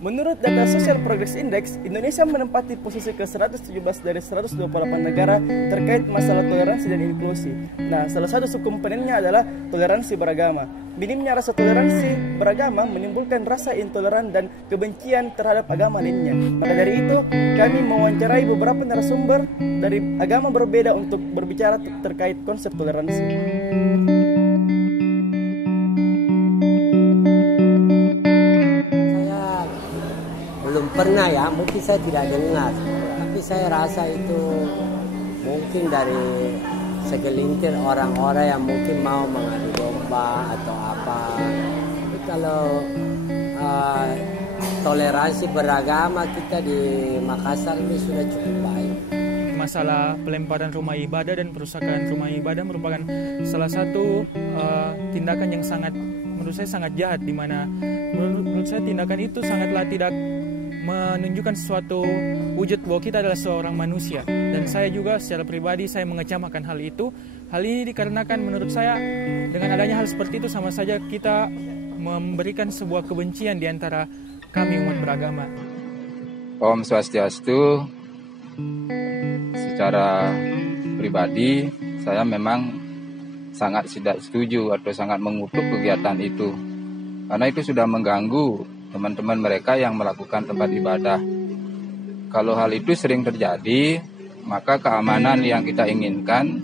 Menurut data Social Progress Index, Indonesia menempati posisi ke-117 dari 128 negara terkait masalah toleransi dan inklusi. Nah, salah satu subkomponennya adalah toleransi beragama. Minimnya rasa toleransi beragama menimbulkan rasa intoleran dan kebencian terhadap agama lainnya. Maka dari itu, kami mewawancarai beberapa narasumber dari agama berbeda untuk berbicara terkait konsep toleransi. Belum pernah ya, mungkin saya tidak dengar, tapi saya rasa itu mungkin dari segelintir orang-orang yang mungkin mau mengadu domba atau apa. Tapi kalau toleransi beragama kita di Makassar ini sudah cukup baik. Masalah pelemparan rumah ibadah dan perusakan rumah ibadah merupakan salah satu tindakan yang menurut saya sangat jahat, di mana menurut saya tindakan itu sangatlah tidak menunjukkan suatu wujud bahwa kita adalah seorang manusia. Dan saya juga secara pribadi saya mengecam akan hal itu. Hal ini dikarenakan menurut saya dengan adanya hal seperti itu sama saja kita memberikan sebuah kebencian di antara kami umat beragama. Om Swastiastu. Secara pribadi saya memang sangat tidak setuju atau sangat mengutuk kegiatan itu, karena itu sudah mengganggu teman-teman mereka yang melakukan tempat ibadah. Kalau hal itu sering terjadi, maka keamanan yang kita inginkan,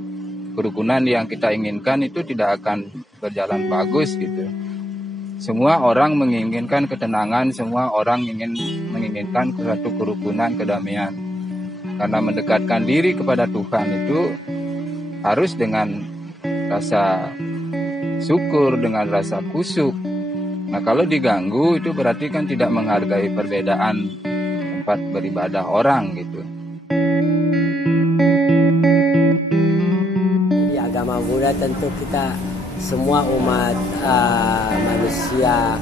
kerukunan yang kita inginkan itu tidak akan berjalan bagus gitu. Semua orang menginginkan ketenangan, semua orang menginginkan suatu kerukunan, kedamaian. Karena mendekatkan diri kepada Tuhan itu harus dengan rasa syukur, dengan rasa khusyuk. Nah, kalau diganggu itu berarti kan tidak menghargai perbedaan tempat beribadah orang gitu. Di agama Buddha tentu kita semua umat manusia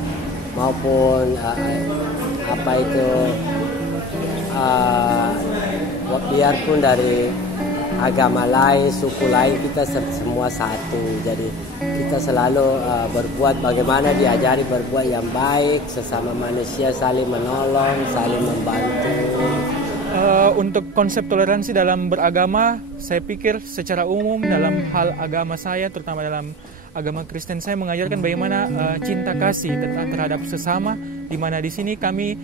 maupun biarpun dari agama lain, suku lain, kita semua satu. Jadi kita selalu berbuat bagaimana diajari berbuat yang baik, sesama manusia saling menolong, saling membantu. Untuk konsep toleransi dalam beragama, saya pikir secara umum dalam hal agama saya, terutama dalam agama Kristen, saya mengajarkan bagaimana cinta kasih terhadap sesama, di mana di sini kami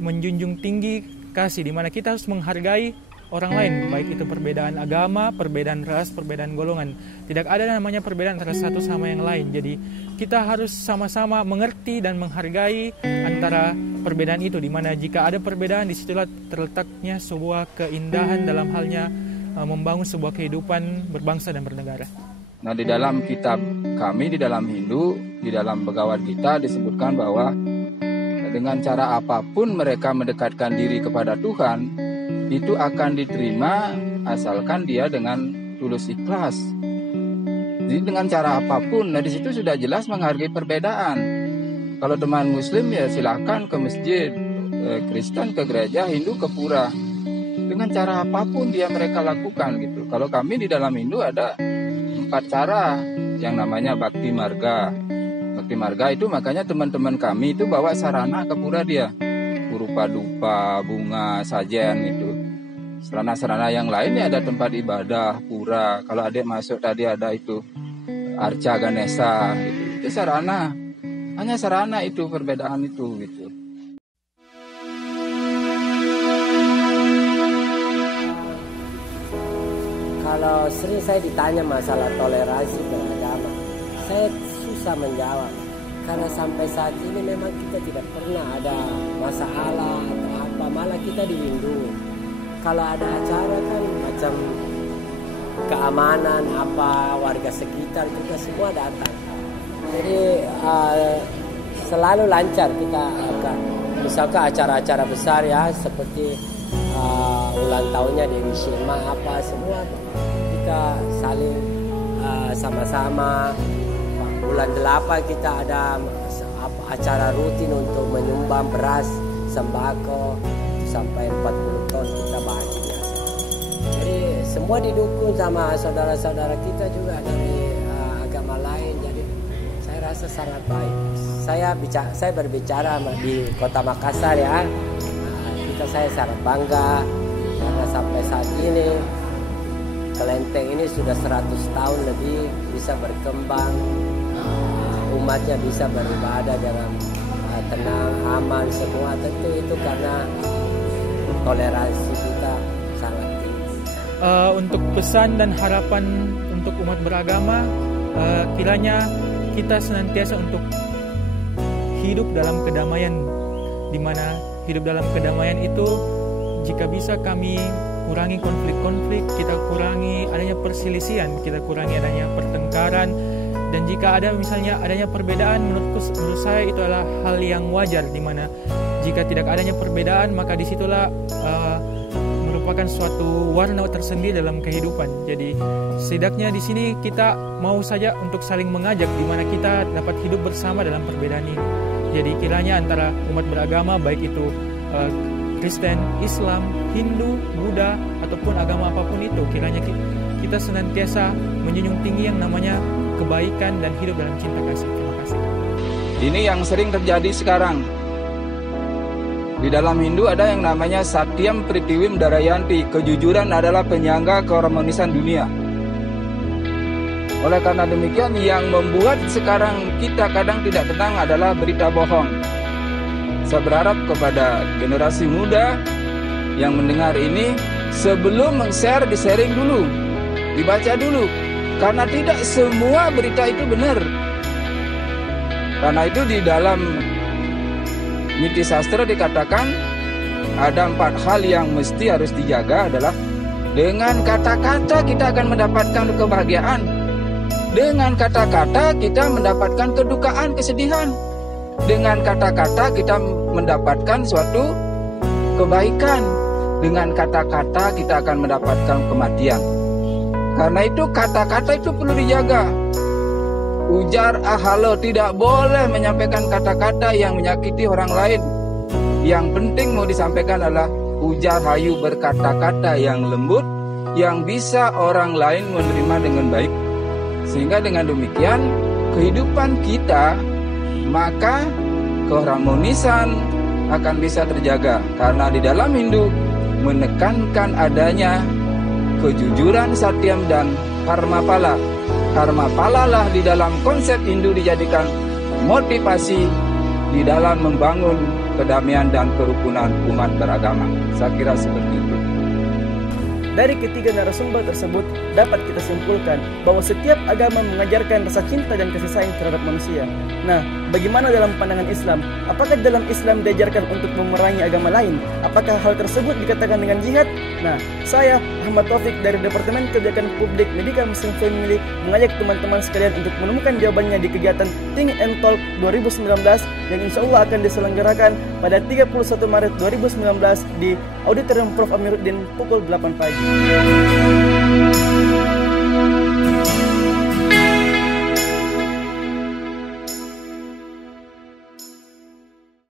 menjunjung tinggi kasih, di mana kita harus menghargai orang lain, baik itu perbedaan agama, perbedaan ras, perbedaan golongan. Tidak ada namanya perbedaan antara satu sama yang lain. Jadi kita harus sama-sama mengerti dan menghargai antara perbedaan itu, di mana jika ada perbedaan, disitulah terletaknya sebuah keindahan dalam halnya membangun sebuah kehidupan berbangsa dan bernegara. Nah, di dalam kitab kami, di dalam Hindu, di dalam Bhagavad Gita disebutkan bahwa dengan cara apapun mereka mendekatkan diri kepada Tuhan, itu akan diterima asalkan dia dengan tulus ikhlas. Jadi dengan cara apapun, nah di situ sudah jelas menghargai perbedaan. Kalau teman Muslim ya silahkan ke masjid, Kristen ke gereja, Hindu ke pura. Dengan cara apapun dia mereka lakukan gitu. Kalau kami di dalam Hindu ada 4 cara yang namanya Bhakti Marga. Bhakti Marga itu makanya teman-teman kami itu bawa sarana ke pura dia. Berupa dupa, bunga, sajen itu. Sarana-sarana yang lain ya ada tempat ibadah, pura. Kalau adik masuk tadi ada itu Arca Ganesha gitu. Itu sarana. Hanya sarana itu perbedaan itu gitu. Kalau sering saya ditanya masalah toleransi beragama, saya susah menjawab. Karena sampai saat ini memang kita tidak pernah ada masalah atau apa, malah kita dilindungi. Kalau ada acara kan macam keamanan apa, warga sekitar kita semua datang. Jadi selalu lancar kita misalkan acara-acara besar ya, seperti ulang tahunnya Dewi Shema apa, semua kita saling sama-sama. Bulan 8 kita ada acara rutin untuk menyumbang beras, sembako sampai 40 ton kita bagi biasa. Jadi semua didukung sama saudara-saudara kita juga dari agama lain. Jadi saya rasa rasa sangat baik. Saya berbicara di Kota Makassar ya. Saya sangat bangga karena sampai saat ini kelenteng ini sudah 100 tahun lebih bisa berkembang, umatnya bisa beribadah dengan tenang, aman semua. Tentu itu karena toleransi kita sangat tinggi. Untuk pesan dan harapan untuk umat beragama, kiranya kita senantiasa untuk hidup dalam kedamaian, di mana hidup dalam kedamaian itu jika bisa kami kurangi konflik-konflik, kita kurangi adanya perselisihan, kita kurangi adanya pertengkaran, dan jika ada misalnya adanya perbedaan, menurut saya itu adalah hal yang wajar, di mana jika tidak adanya perbedaan maka disitulah merupakan suatu warna tersendiri dalam kehidupan. Jadi setidaknya di sini kita mau saja untuk saling mengajak, di mana kita dapat hidup bersama dalam perbedaan ini. Jadi kiranya antara umat beragama, baik itu Kristen, Islam, Hindu, Buddha, ataupun agama apapun itu, kiranya kita senantiasa menjunjung tinggi yang namanya kebaikan dan hidup dalam cinta kasih. Terima kasih. Ini yang sering terjadi sekarang. Di dalam Hindu ada yang namanya Satyam Pritiwim Darayanti. Kejujuran adalah penyangga keharmonisan dunia. Oleh karena demikian, yang membuat sekarang kita kadang tidak tenang adalah berita bohong. Saya berharap kepada generasi muda yang mendengar ini, sebelum meng-share, di-sharing dulu, dibaca dulu. Karena tidak semua berita itu benar. Karena itu di dalam Niti Sastra dikatakan ada 4 hal yang mesti harus dijaga, adalah dengan kata-kata kita akan mendapatkan kebahagiaan. Dengan kata-kata kita mendapatkan kedukaan, kesedihan. Dengan kata-kata kita mendapatkan suatu kebaikan. Dengan kata-kata kita akan mendapatkan kematian. Karena itu kata-kata itu perlu dijaga. Ujar ahalo, tidak boleh menyampaikan kata-kata yang menyakiti orang lain. Yang penting mau disampaikan adalah ujar hayu, berkata-kata yang lembut, yang bisa orang lain menerima dengan baik. Sehingga dengan demikian kehidupan kita, maka keharmonisan akan bisa terjaga. Karena di dalam Hindu menekankan adanya kejujuran, satyam, dan karma pala. Karma pala lah di dalam konsep Hindu dijadikan motivasi di dalam membangun kedamaian dan kerukunan umat beragama. Saya kira seperti itu. Dari ketiga narasumber tersebut dapat kita simpulkan bahwa setiap agama mengajarkan rasa cinta dan kasih sayang terhadap manusia. Nah, bagaimana dalam pandangan Islam? Apakah dalam Islam diajarkan untuk memerangi agama lain? Apakah hal tersebut dikatakan dengan jihad? Nah, saya Ahmad Taufik dari Departemen Kebijakan Publik Medical Muslim Family mengajak teman-teman sekalian untuk menemukan jawabannya di kegiatan Think and Talk 2019 yang insya Allah akan diselenggarakan pada 31 Maret 2019 di Auditorium Prof. Amiruddin pukul 8 pagi.